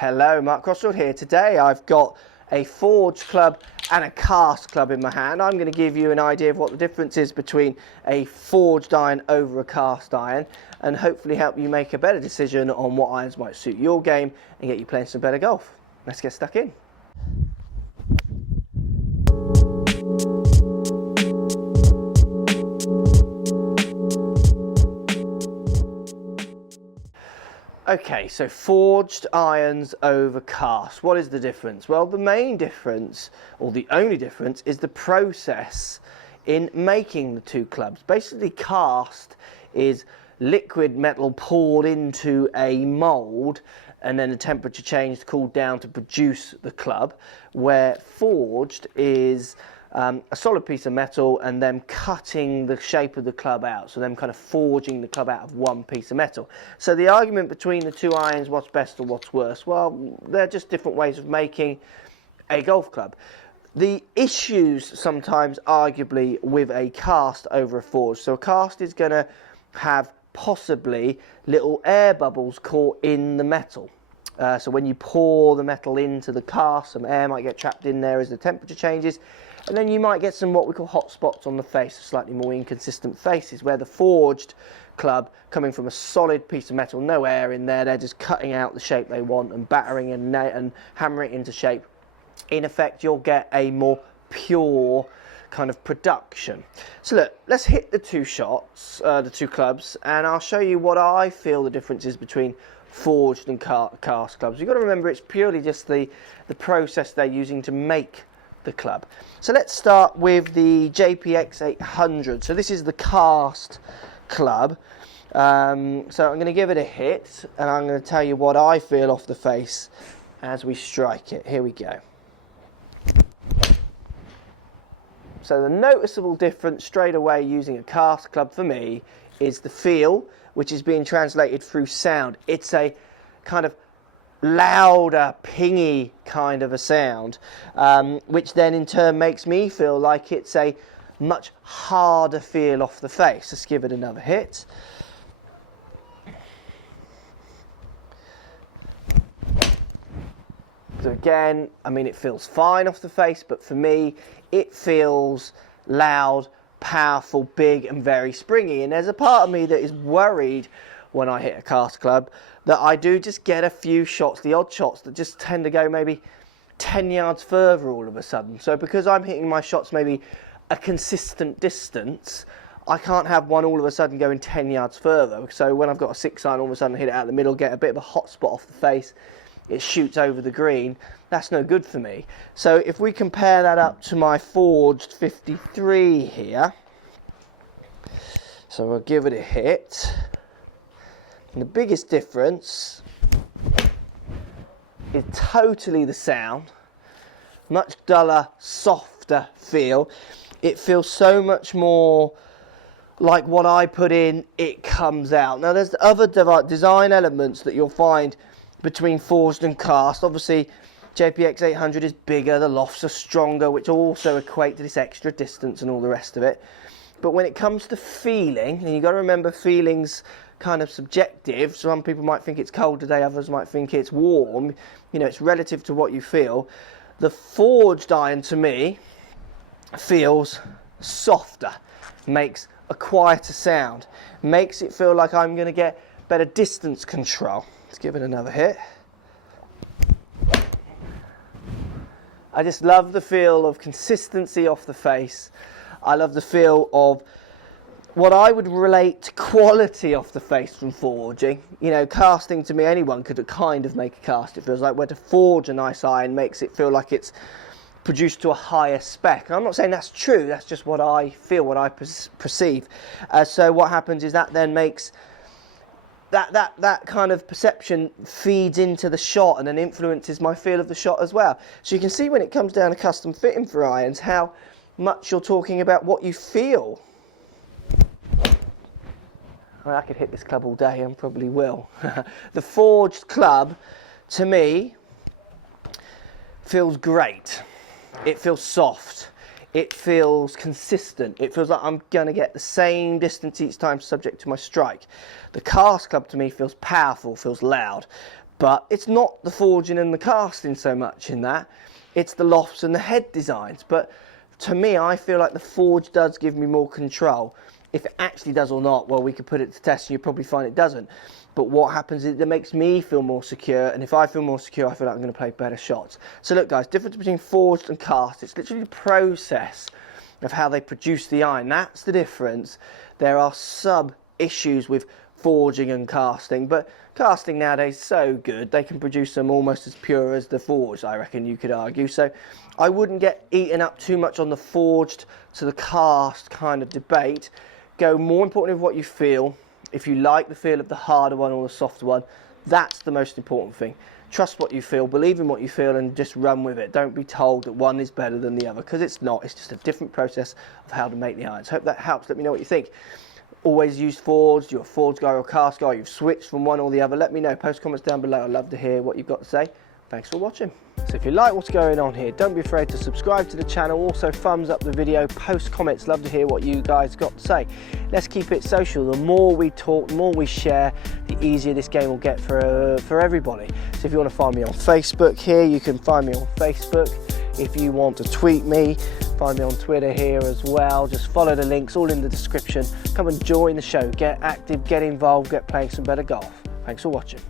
Hello, Mark Crossfield here. Today I've got a forged club and a cast club in my hand. I'm going to give you an idea of what the difference is between a forged iron over a cast iron and hopefully help you make a better decision on what irons might suit your game and get you playing some better golf. Let's get stuck in. Okay, so forged irons over cast. What is the difference? Well, the main difference, or the only difference, is the process in making the two clubs. Basically, cast is liquid metal poured into a mould and then the temperature changed, cooled down to produce the club, where forged is a solid piece of metal and then cutting the shape of the club out, so them kind of forging the club out of one piece of metal. So the argument between the two irons, what's best or what's worse, well, they're just different ways of making a golf club. The issues sometimes arguably with a cast over a forged, so a cast is going to have possibly little air bubbles caught in the metal. So when you pour the metal into the cast, some air might get trapped in there as the temperature changes, and then you might get some what we call hot spots on the face, slightly more inconsistent faces, where the forged club, coming from a solid piece of metal, no air in there, they're just cutting out the shape they want and battering and hammering it into shape. In effect, you'll get a more pure kind of production. So look, let's hit the two shots, the two clubs, and I'll show you what I feel the difference is between forged and cast clubs. You've got to remember it's purely just the process they're using to make the club. So let's start with the JPX 800. So this is the cast club. So I'm going to give it a hit and I'm going to tell you what I feel off the face as we strike it. Here we go. So the noticeable difference straight away using a cast club for me is the feel, which is being translated through sound. It's a kind of louder, pingy kind of a sound, which then in turn makes me feel like it's a much harder feel off the face. Let's give it another hit. So again, I mean, it feels fine off the face, but for me, it feels loud, powerful, big, and very springy. And there's a part of me that is worried when I hit a cast club that I do just get a few shots, the odd shots that just tend to go maybe 10 yards further all of a sudden. So because I'm hitting my shots maybe a consistent distance, I can't have one all of a sudden going 10 yards further. So when I've got a 6-iron, all of a sudden hit it out the middle, get a bit of a hot spot off the face, it shoots over the green, that's no good for me. So if we compare that up to my forged 53 here, so I'll give it a hit. And the biggest difference is totally the sound. Much duller, softer feel. It feels so much more like what I put in, it comes out. Now there's other design elements that you'll find between forged and cast. Obviously JPX 800 is bigger, the lofts are stronger, which also equate to this extra distance and all the rest of it. But when it comes to feeling, and you've got to remember feeling's kind of subjective. Some people might think it's cold today, others might think it's warm. You know, it's relative to what you feel. The forged iron to me feels softer, makes a quieter sound, makes it feel like I'm going to get better distance control. Let's give it another hit. I just love the feel of consistency off the face. I love the feel of what I would relate to quality off the face from forging. You know, casting to me, anyone could kind of make a cast. It feels like where to forge a nice iron makes it feel like it's produced to a higher spec. And I'm not saying that's true, that's just what I feel, what I perceive. So what happens is that then makes that kind of perception feeds into the shot and then influences my feel of the shot as well. So you can see when it comes down to custom fitting for irons how much you're talking about what you feel. I could hit this club all day and probably will. The forged club, to me, feels great. It feels soft. It feels consistent. It feels like I'm going to get the same distance each time subject to my strike. The cast club to me feels powerful, feels loud. But it's not the forging and the casting so much in that, it's the lofts and the head designs. But to me, I feel like the forge does give me more control. If it actually does or not, well, we could put it to test and you'll probably find it doesn't. But what happens is it makes me feel more secure, and if I feel more secure, I feel like I'm going to play better shots. So look guys, difference between forged and cast, it's literally the process of how they produce the iron. That's the difference. There are sub issues with forging and casting, but casting nowadays is so good, they can produce them almost as pure as the forged, I reckon you could argue. So I wouldn't get eaten up too much on the forged to the cast kind of debate. Go more importantly with what you feel. If you like the feel of the harder one or the softer one, that's the most important thing. Trust what you feel, believe in what you feel, and just run with it. Don't be told that one is better than the other, because it's not. It's just a different process of how to make the irons. Hope that helps. Let me know what you think. Always use forged, you're a forged guy or a cast guy, you've switched from one or the other. Let me know. Post comments down below. I'd love to hear what you've got to say. Thanks for watching. So if you like what's going on here, don't be afraid to subscribe to the channel. Also thumbs up the video, post comments, love to hear what you guys got to say. Let's keep it social. The more we talk, the more we share, the easier this game will get for everybody. So if you want to find me on Facebook here, you can find me on Facebook. If you want to tweet me, find me on Twitter here as well. Just follow the links, all in the description. Come and join the show, get active, get involved, get playing some better golf. Thanks for watching.